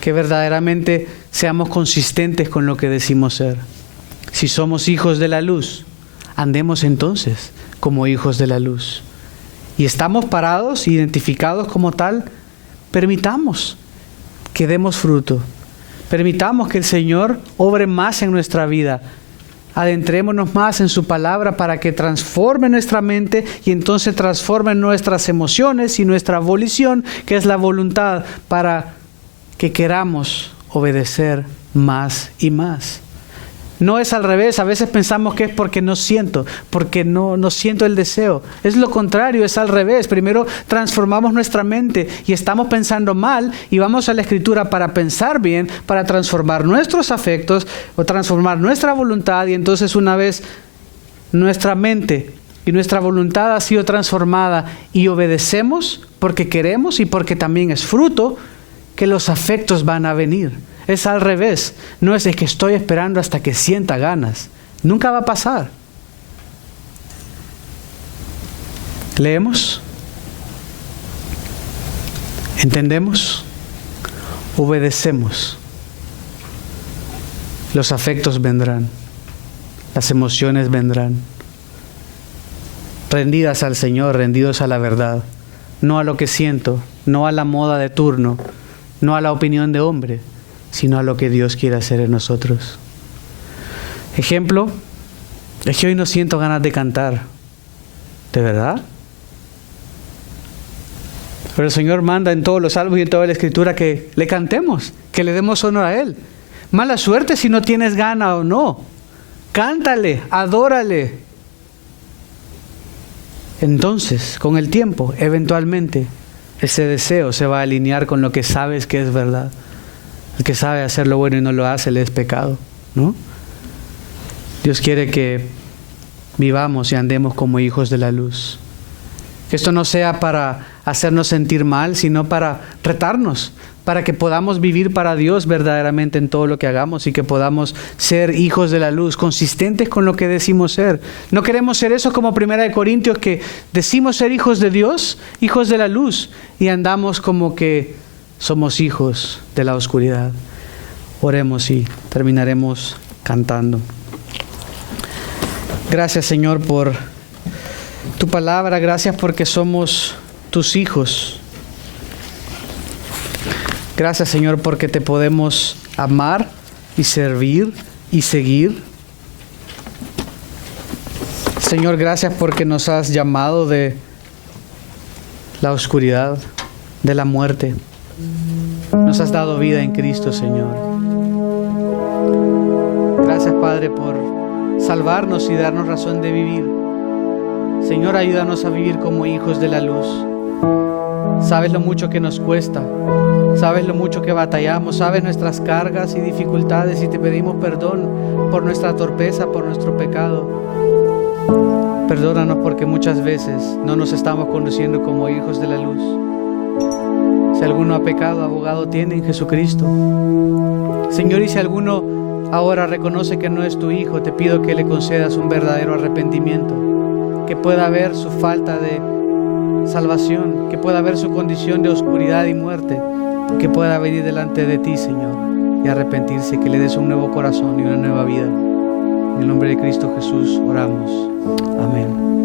Que verdaderamente seamos consistentes con lo que decimos ser. Si somos hijos de la luz, andemos entonces como hijos de la luz. Y estamos parados, identificados como tal, permitamos que demos fruto. Permitamos que el Señor obre más en nuestra vida. Adentrémonos más en su palabra para que transforme nuestra mente y entonces transforme nuestras emociones y nuestra volición, que es la voluntad, para que queramos obedecer más y más. No es al revés. A veces pensamos que es porque no siento, porque no siento el deseo. Es lo contrario, es al revés. Primero transformamos nuestra mente y estamos pensando mal y vamos a la Escritura para pensar bien, para transformar nuestros afectos o transformar nuestra voluntad, y entonces una vez nuestra mente y nuestra voluntad ha sido transformada y obedecemos porque queremos y porque también es fruto, que los afectos van a venir. Es al revés. No es de que estoy esperando hasta que sienta ganas. Nunca va a pasar. ¿Leemos? ¿Entendemos? Obedecemos. Los afectos vendrán. Las emociones vendrán. Rendidas al Señor, rendidos a la verdad. No a lo que siento, no a la moda de turno, no a la opinión de hombre, sino a lo que Dios quiere hacer en nosotros. Ejemplo, es que hoy no siento ganas de cantar. ¿De verdad? Pero el Señor manda en todos los salmos y en toda la Escritura que le cantemos, que le demos honor a Él. Mala suerte si no tienes gana o no. Cántale, adórale. Entonces, con el tiempo, eventualmente, ese deseo se va a alinear con lo que sabes que es verdad. El que sabe hacer lo bueno y no lo hace, le es pecado, ¿no? Dios quiere que vivamos y andemos como hijos de la luz. Que esto no sea para hacernos sentir mal, sino para retarnos, para que podamos vivir para Dios verdaderamente en todo lo que hagamos y que podamos ser hijos de la luz, consistentes con lo que decimos ser. No queremos ser eso como 1 Corintios, que decimos ser hijos de Dios, hijos de la luz, y andamos como que somos hijos de la oscuridad. Oremos y terminaremos cantando. Gracias, Señor, por tu palabra. Gracias porque somos tus hijos. Gracias, Señor, porque te podemos amar y servir y seguir. Señor, gracias porque nos has llamado de la oscuridad, de la muerte. Nos has dado vida en Cristo, Señor. Gracias, Padre, por salvarnos y darnos razón de vivir. Señor, ayúdanos a vivir como hijos de la luz. Sabes lo mucho que nos cuesta. Sabes lo mucho que batallamos. Sabes nuestras cargas y dificultades, y te pedimos perdón por nuestra torpeza, por nuestro pecado. Perdónanos porque muchas veces no nos estamos conduciendo como hijos de la luz. Si alguno ha pecado, abogado tiene en Jesucristo. Señor, y si alguno ahora reconoce que no es tu hijo, te pido que le concedas un verdadero arrepentimiento, que pueda ver su falta de salvación, que pueda ver su condición de oscuridad y muerte, que pueda venir delante de ti, Señor, y arrepentirse, que le des un nuevo corazón y una nueva vida. En el nombre de Cristo Jesús oramos. Amén.